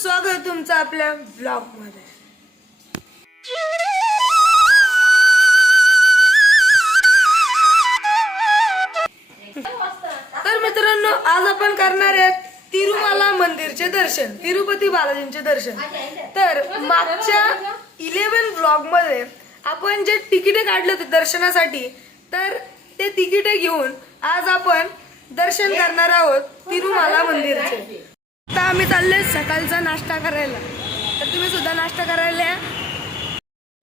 स्वागत तुमचं आपल्या ब्लॉग मध्ये। तर मित्रांनो, आज आपण करणार आहेत तिरुमाला मंदिरचे दर्शन, तिरुपती बालाजींचे दर्शन। तर मागच्या 11 ब्लॉग मध्ये आपण जे तिकिटे काढले होते दर्शनासाठी, तर ते तिकिटे घेऊन आज आपण दर्शन करणार आहोत तिरुमाला मंदिरचे। आता आम्ही चालले सकाळचा नाश्ता करायला, तर तुम्ही सुद्धा नाश्ता करायला या।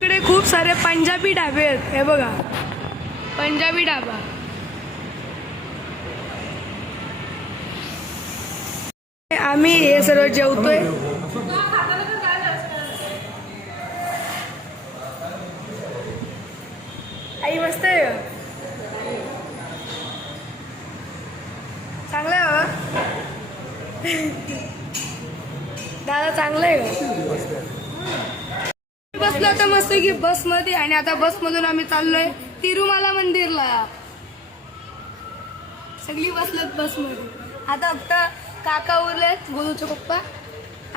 इकडे खूप सारे पंजाबी ढाबे आहेत, हे बघा पंजाबी ढाबा। आम्ही हे सर्व जेवतोय। आई मस्त आहे, चांगलं आहे बाबा। दादा चांगलं आहे का? बसलो आता मस्त की बस मध्ये, आणि आता बस मधून आम्ही चाललोय तिरुमाला मंदिरला। सगळी बसलोत बस मध्ये। आता फक्त काका उरलेत, गोलूचे पप्पा,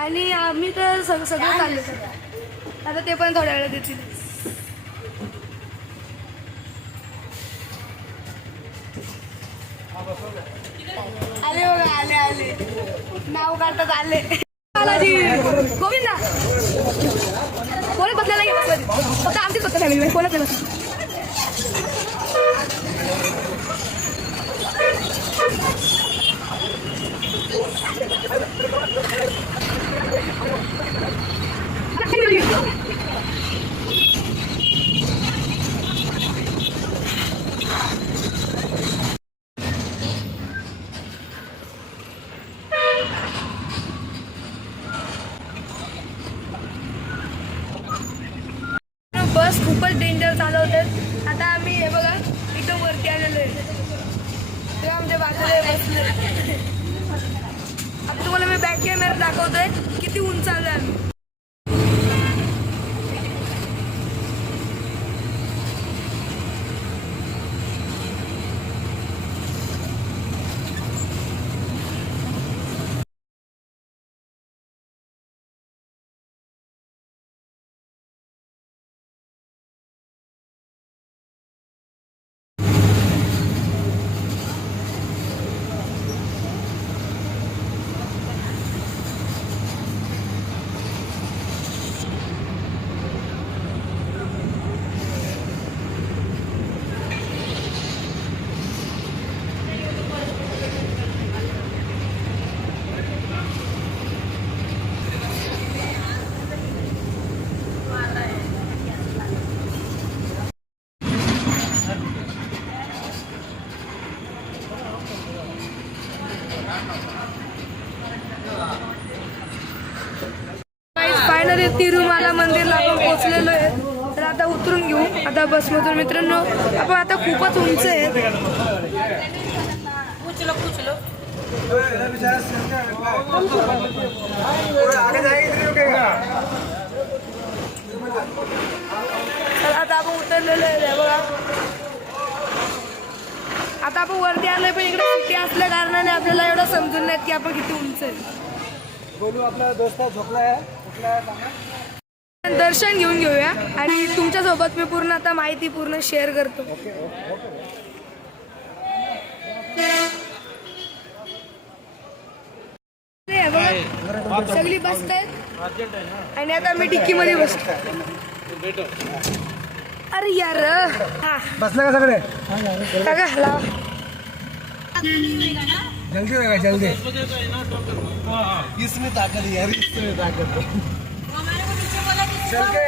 आणि आम्ही तर सगळं चाललो। आता ते पण थोड्या वेळात येतील। आले बघा, आले आले, नाव काढतात आले। बालाजी गोविंदा कोणच बसलेला नाही, फक्त आमचीच फक्त फॅमिली, कोणच नाही बसली। बस खूपच डेंजर चालवतात। आता आम्ही हे बघा इथं वरती आलेलो आहे, ते आमच्या बाजूला बसले। आता तुम्हाला मी बॅक कॅमेरा दाखवतोय किती उंच आलोय आम्ही। फायनली तिरुमाला मंदिरला आपण पोहोचलेलो आहे। तर आता उतरून घेऊ आता बसमधून। मित्रांनो, आपण आता खूपच उंच आहे। आता आपण उतरलेलो आहे बघा। आता आपण वरती आलोय, पण इकडे सिटी असल्या कारणाने आपल्याला एवढं समजून नाही की आपण किती उंच आहे। बोलू आपला दोस्त झोपलाय, दर्शन घेऊन घेऊया, आणि तुमच्या सोबत मी पूर्ण आता माहिती पूर्ण शेअर करतो। सगळी बसतायत, आणि आता मी डिक्की मध्ये बसतो। अरे यार, हा बसला का सगळे? लावा जल्दी होगा, जल्दी। इसमें ताकत यार, इसमें ताकत। चल के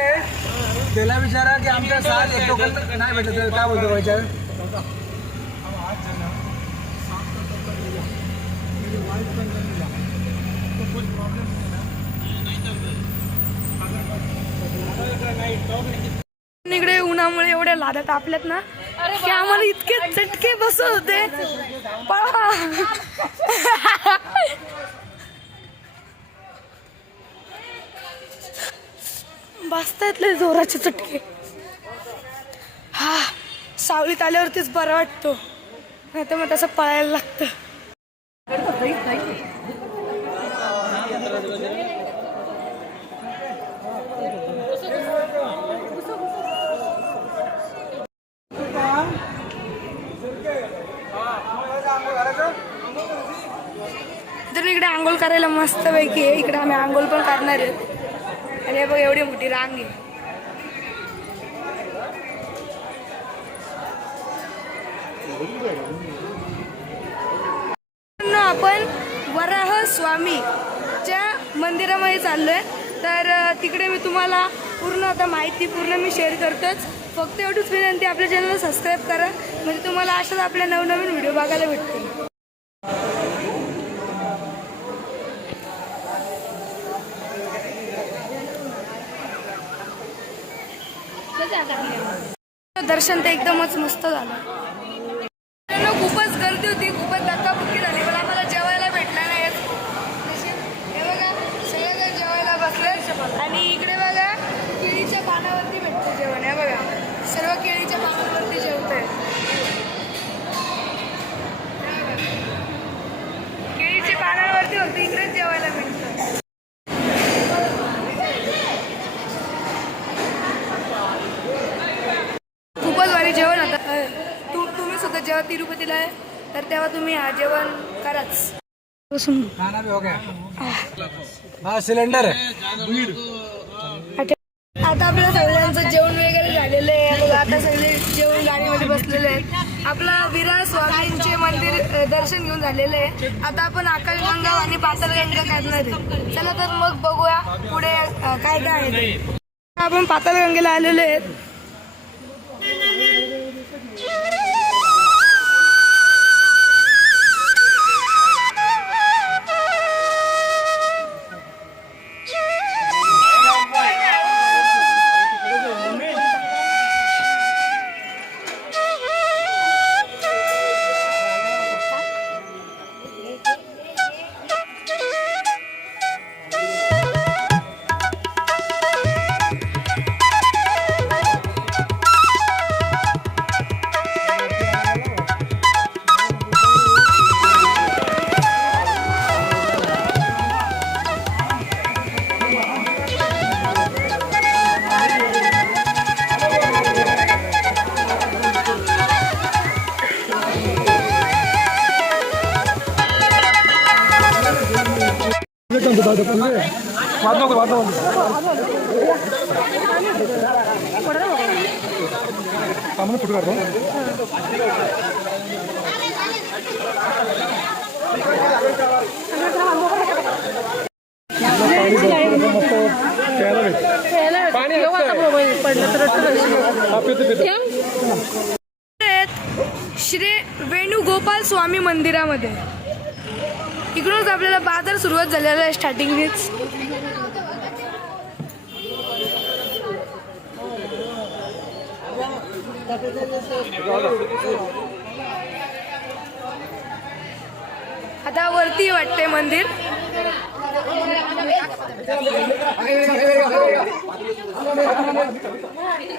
त्याला विचारा की आमच्या साथ एक टोकन नाही भेटलं तर काय बोलतो विचार। इकडे उन्हामुळे एवढ्या लादा तापल्यात ना की आम्हाला इतके चटके बसत होते। बसतायत लय जोराचे चटके। हा, सावलीत आल्यावरतीच बरं वाटतो, नाही तर मग तसं पळायला लागतं। आंघोळ करायला मस्तपैकी आहे. इकडे आम्ही आंघोळ पण करणार आहेत आणि हे बघ एवढी मोठी रांग आहे. आपण वराह स्वामीच्या मंदिरामध्ये चाललोय. तर तिकडे मी तुम्हाला पूर्ण आता माहिती पूर्ण मी शेअर करतोच. फक्त एवढीच विनंती, आपल्या चॅनलला सबस्क्राईब करा म्हणजे तुम्हाला अशाच आपल्या नवनवीन व्हिडिओ बघायला भेटतील. दर्शन तर एकदमच मस्त झालं. खूपच गर्दी होती, खूपच धक्काबुक्की झाली, पण आम्हाला जेवायला भेटलं नाही. हे बघा सगळेजण जेवायला बसले आणि इकडे बघा केळीच्या पानावरती भेटतं जेवण. हे बघा सर्व केळीच्या पानावरती जेवत आहे. केळीच्या पानावरती होती, इकडेच जेवायला भेटतं. खूपच भारी जेवण आता. तुम्ही सुद्धा जेव्हा तिरुपतीला आहे तर तेव्हा तुम्ही जेवण कराच. खाना भी हो गया. हा सिलेंडर आहे. आता आपल्या सगळ्यांचं जेवण वगैरे झालेलं आहे. बघा आता सगळे जेवण गाडीमध्ये बसलेले आहेत. आपला विरार स्वामींचे मंदिर दर्शन घेऊन झालेले आहे. आता आपण आकाशगंगा आणि पाताळगंगा करणार आहे. चला तर मग बघूया पुढे काय काय आहे ते. आपण पाताळगंगेला आलेलो आहेत. श्री वेणुगोपाल स्वामी मंदिरामध्ये इकडूनच आपल्याला बाजार सुरुवात झालेला आहे स्टार्टिंगनेच. आता वरती वाटते मंदिर.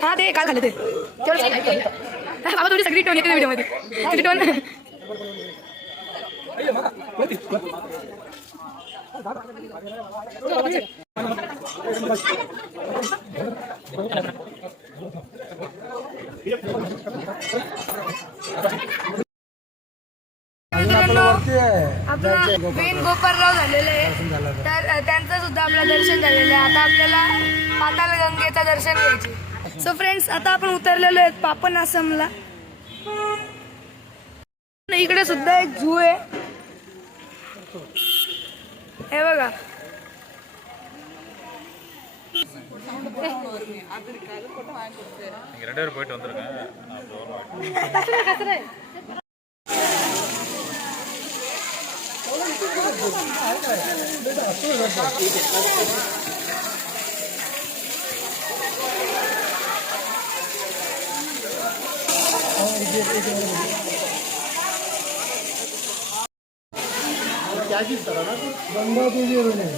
हा ते काय झालं ते बाबा थोडी सगळी टोन येते व्हिडिओ मध्ये. सगळी टोन आपला वेणुगोपालराव झालेलं आहे. तर त्यांचं सुद्धा आपलं दर्शन झालेलं आहे. आता आपल्याला पाताळगंगेचं दर्शन घ्यायचे. सो फ्रेंड्स आता आपण उतरलेलो आहेत पापनासमला. इकडे सुद्धा एक झू आहे. हे बघा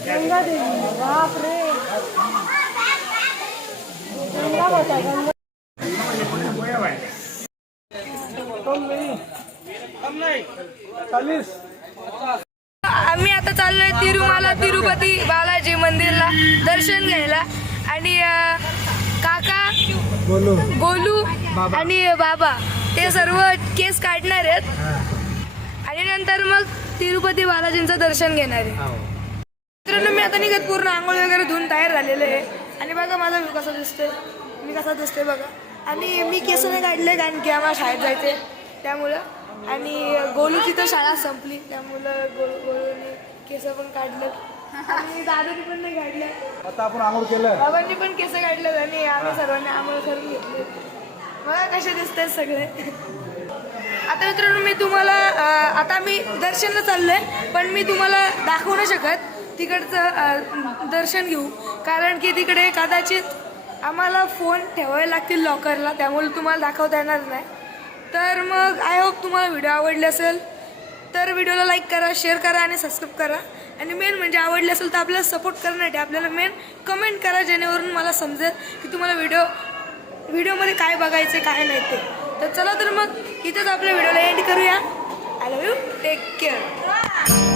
गंगा देवी. बाप रे. आम्ही आता चाललोय तिरुपती बालाजी मंदिरला दर्शन घ्यायला. आणि काका गोलू आणि बाबा ते सर्व केस काढणार आहेत. आणि नंतर मग तिरुपती बालाजींचं दर्शन घेणार आहे. हो. मित्रांनो मी आता निघत पूर्ण आंघोळ वगैरे धुवून तयार झालेले आहे आणि बघा माझा व्ह्यू कसा दिसतोय, मी कसा दिसतोय बघा. आणि मी केस नाही काढले कारण की आम्हाला शाळेत जायचे त्यामुळं. आणि गोलूची तर शाळा संपली त्यामुळं गोलूने केस पण काढलं आणि दादानी पण नाही काढलं. आता आपण आंघोळ केलं, बाबांनी पण केस काढले आणि आम्ही सर्वांनी आंघोळ करून घेतले. बघा कसे दिसतात सगळे. आता मित्रांनो मी तुम्हाला आता मी दर्शनला चाललोय पण मी तुम्हाला दाखवू नाही शकत तिकडचं दर्शन घेऊ कारण की तिकडे कदाचित आम्हाला फोन ठेवावे लागतील लॉकरला त्यामुळे तुम्हाला दाखवता येणार नाही. तर मग आय होप तुम्हाला व्हिडिओ आवडले असेल तर व्हिडिओला लाईक करा, शेअर करा आणि सबस्क्राईब करा. आणि मेन म्हणजे आवडले असेल तर आपल्याला सपोर्ट करण्यासाठी आपल्याला मेन कमेंट करा जेणेकरून मला समजेल की तुम्हाला व्हिडिओमध्ये काय बघायचं काय नाही ते. तर चला तर मग इथंच आपल्या व्हिडिओला एंड करूया. I love you, take care.